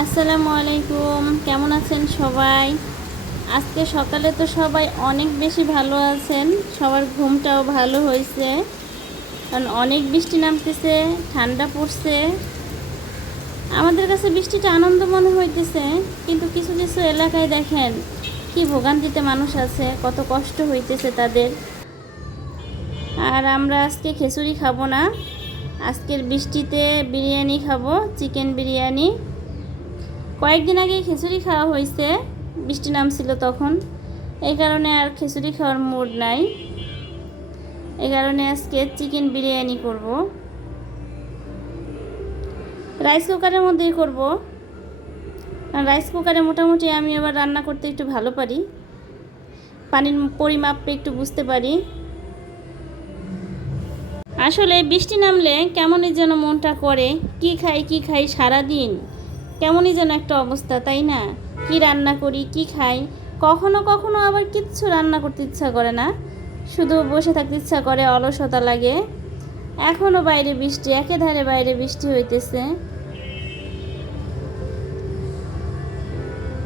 আসসালামু আলাইকুম, কেমন আছেন সবাই? আজকে সকালে তো সবাই অনেক বেশি ভালো আছেন, সবার ঘুমটাও ভালো হয়েছে। কারণ অনেক বৃষ্টি নামতেছে, ঠান্ডা পড়ছে। আমাদের কাছে বৃষ্টিটা আনন্দ মনে হইতেছে, কিন্তু কিছু কিছু এলাকায় দেখেন কি ভোগান্তিতে মানুষ আছে, কত কষ্ট হইতেছে তাদের। আর আমরা আজকে খিচুড়ি খাবো না, আজকের বৃষ্টিতে বিরিয়ানি খাবো, চিকেন বিরিয়ানি। কয়েকদিন আগে খিচুড়ি খাওয়া হয়েছে, বৃষ্টি নামছিল তখন। এই কারণে আর খিচুড়ি খাওয়ার মুড নাই, এই কারণে আজকে চিকেন বিরিয়ানি করব। রাইস কুকারের মধ্যেই করব, কারণ রাইস কুকারে মোটামুটি আমি আবার রান্না করতে একটু ভালো পারি, পানির পরিমাপ একটু বুঝতে পারি। আসলে বৃষ্টি নামলে কেমনই যেন মনটা করে, কি খাই সারাদিন কেমনই যেন একটা অবস্থা, তাই না? কি রান্না করি, কি খাই, কখনো কখনো আবার কিচ্ছু রান্না করতে ইচ্ছা করে না, শুধু বসে থাকতে ইচ্ছা করে, অলসতা লাগে। এখনও বাইরে বৃষ্টি, একেধারে বাইরে বৃষ্টি হইতেছে।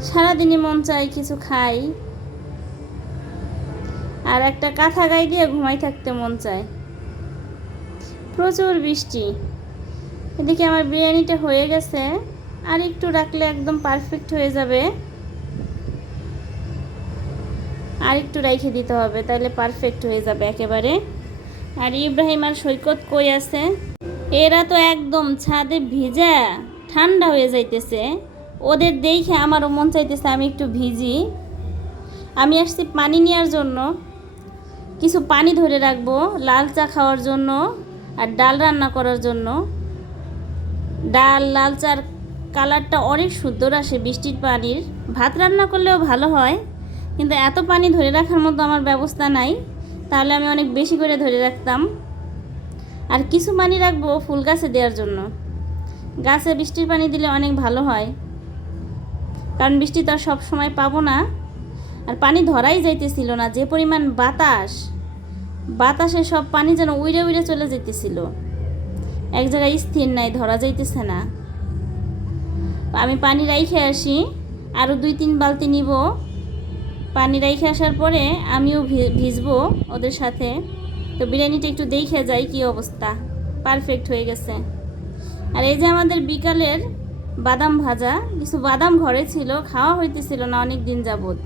সারাদিনই মন চাই কিছু খাই, আর একটা কাঁথা গায়ে দিয়ে ঘুমাই থাকতে মন চায়। প্রচুর বৃষ্টি। এদিকে আমার বিরিয়ানিটা হয়ে গেছে, আর একটু রাখলে একদম পারফেক্ট হয়ে যাবে। আর একটু রেখে দিতে হবে, তাহলে পারফেক্ট হয়ে যাবে একেবারে। আর ইব্রাহিম আর সৈকত কই আছে? এরা তো একদম ছাদে ভিজা ঠান্ডা হয়ে যাইতেছে। ওদের দেখে আমারও মন চাইতেছে আমি একটু ভিজি। আমি আসছি পানি নেওয়ার জন্য, কিছু পানি ধরে রাখবো লাল চা খাওয়ার জন্য আর ডাল রান্না করার জন্য। ডাল লাল চার কালারটা অনেক সুন্দর আসে বৃষ্টির পানির। ভাত রান্না করলেও ভালো হয়, কিন্তু এত পানি ধরে রাখার মতো আমার ব্যবস্থা নাই, তাহলে আমি অনেক বেশি করে ধরে রাখতাম। আর কিছু পানি রাখবো ফুল গাছে দেওয়ার জন্য, গাছে বৃষ্টির পানি দিলে অনেক ভালো হয়, কারণ বৃষ্টি তো আর সব সময় পাবো না। আর পানি ধরাই যাইতেছিল না, যে পরিমাণ বাতাসে সব পানি যেন উইড়ে উইড়ে চলে যেতেছিল, এক জায়গায় স্থির নাই, ধরা যাইতেছে না। আমি পানি রাইখে আসি, আরও 2-3 বালতি নিব। পানি রাইখে আসার পরে আমিও ভিজবো ওদের সাথে। তো বিরিয়ানিটা একটু দেখে যাই কি অবস্থা, পারফেক্ট হয়ে গেছে। আর এই যে আমাদের বিকালের বাদাম ভাজা, কিছু বাদাম ঘরে ছিল, খাওয়া হইতেছিল না অনেক দিন যাবত।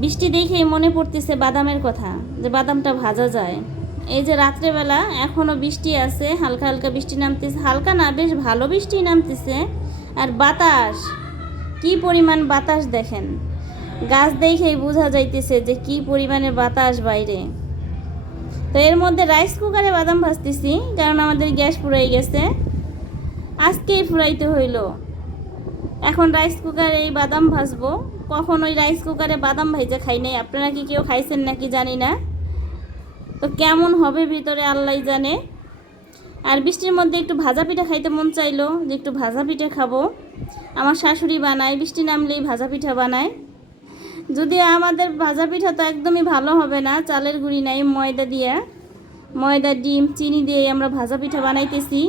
বৃষ্টি দেখেই মনে পড়তেছে বাদামের কথা, যে বাদামটা ভাজা যায়। এই যে রাত্রেবেলা এখনও বৃষ্টি আছে, হালকা হালকা বৃষ্টি নামতেছে, হালকা না বেশ ভালো বৃষ্টি নামতেছে। আর বাতাস, কি পরিমাণ বাতাস দেখেন, গাছ দেখেই বোঝা যাইতেছে যে কি পরিমাণের বাতাস বাইরে। তো এর মধ্যে রাইস কুকারে বাদাম ভাজতেছি, কারণ আমাদের গ্যাস ফুরাই গেছে, আজকেই ফুরাইতে হইল। এখন রাইস কুকারে এই বাদাম ভাজবো। কখন ওই রাইস কুকারে বাদাম ভাইজা খাই নাই, আপনারা কি কেউ খাইছেন নাকি জানি না। তো কেমন হবে ভিতরে আল্লাহ জানে। আর বৃষ্টির মধ্যে একটু ভাজা পিঠা খাইতে মন চাইলো, যে একটু ভাজা পিঠা খাবো। আমার শাশুড়ি বানায়, বৃষ্টি নামলেই ভাজা পিঠা বানায়। যদিও আমাদের ভাজা পিঠা তো একদমই ভালো হবে না, চালের গুঁড়ি নাই, ময়দা ডিম চিনি দিয়ে আমরা ভাজা পিঠা বানাইতেছি।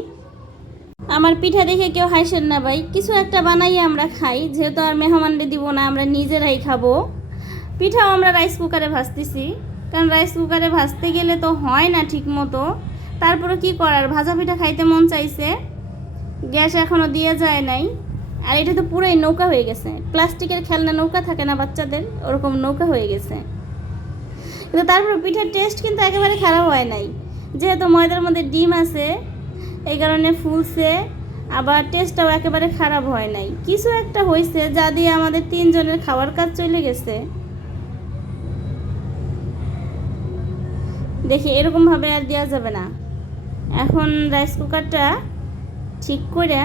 আমার পিঠা দেখে কেউ হাসেন না ভাই, কিছু একটা বানাই আমরা খাই, যেহেতু আর মেহমানদের দিব না, আমরা নিজেরাই খাবো। পিঠাও আমরা রাইস কুকারে ভাজতেছি, কারণ রাইস কুকারে ভাজতে গেলে তো হয় না ঠিক মতো। তারপরে কি করার, ভাজা পিঠা খাইতে মন চাইছে, গ্যাস এখনও দিয়ে যায় নাই। আর এটা তো পুরোই নৌকা হয়ে গেছে, প্লাস্টিকের খেলনা নৌকা থাকে না বাচ্চাদের, ওরকম নৌকা হয়ে গেছে। কিন্তু তারপরে পিঠার টেস্ট কিন্তু একেবারে খারাপ হয় নাই, যেহেতু ময়দার মধ্যে ডিম আছে, এই কারণে ফুলছে। আবার টেস্টটাও একেবারে খারাপ হয় নাই, কিছু একটা হয়েছে যা দিয়ে আমাদের 3 জনের খাওয়ার কাজ চলে গেছে। দেখি এরকমভাবে আর দেওয়া যাবে না। এখন রাইস কুকারটা ঠিক করে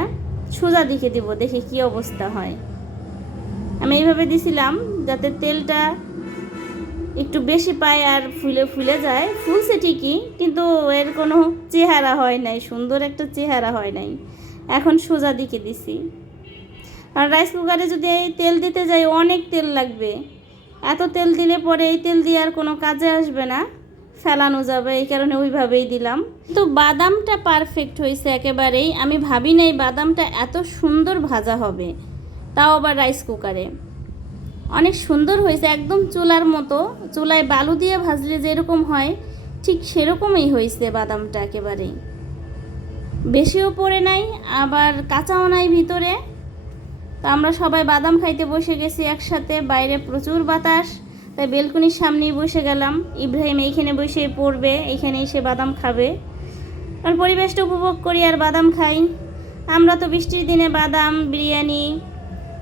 সোজা দিকে দিব, দেখি কি অবস্থা হয়। আমি এইভাবে দিছিলাম যাতে তেলটা একটু বেশি পায় আর ফুলে যায়। ফুলছে ঠিকই, কিন্তু এর কোনো চেহারা হয় নাই, সুন্দর একটা চেহারা হয় নাই। এখন সোজা দিকে দিছি, আর রাইস কুকারে যদি এই তেল দিতে যাই অনেক তেল লাগবে। এত তেল দিলে পরে এই তেল দিয়ে আর কোনো কাজে আসবে না, ফেলানো যাবে, এই কারণে ওইভাবেই দিলাম। তো বাদামটা পারফেক্ট হয়েছে একেবারেই। আমি ভাবি নাই বাদামটা এত সুন্দর ভাজা হবে, তাও আবার রাইস কুকারে। অনেক সুন্দর হয়েছে, একদম চুলার মতো, চুলায় বালু দিয়ে ভাজলে যেরকম হয় ঠিক সেরকমই হয়েছে বাদামটা একেবারেই। বেশিও পড়ে নাই, আবার কাঁচাও নাই ভিতরে। তো আমরা সবাই বাদাম খাইতে বসে গেছি একসাথে। বাইরে প্রচুর বাতাস, তাই বেলকনির সামনেই বসে গেলাম। ইব্রাহিম এইখানে বসে পড়বে, এইখানে এসে বাদাম খাবে। আর পরিবেশটা উপভোগ করি আর বাদাম খাই। আমরা তো বৃষ্টির দিনে বাদাম, বিরিয়ানি,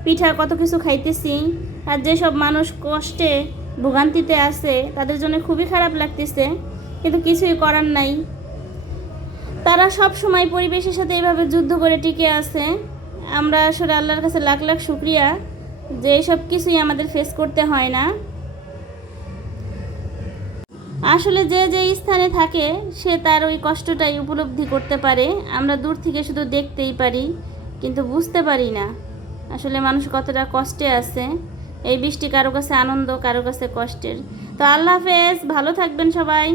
পিঠা কত কিছু খাইতেছি। আর যেসব মানুষ কষ্টে ভোগান্তিতে আছে তাদের জন্য খুবই খারাপ লাগতেছে, কিন্তু কিছুই করার নাই। তারা সব সময় পরিবেশের সাথে এইভাবে যুদ্ধ করে টিকে আছে। আমরা আসলে আল্লাহর কাছে লাখ লাখ শুকরিয়া যে সব কিছুই আমাদের ফেস করতে হয় না। আসলে যে যে স্থানে থাকে সে তার ওই কষ্টটাই উপলব্ধি করতে পারে। আমরা দূর থেকে শুধু দেখতেই পারি, কিন্তু বুঝতে পারি না আসলে মানুষ কতটা কষ্টে আছে। এই বৃষ্টি কারো কাছে আনন্দ, কারো কাছে কষ্টের। তো আল্লাহ হাফেজ, ভালো থাকবেন সবাই।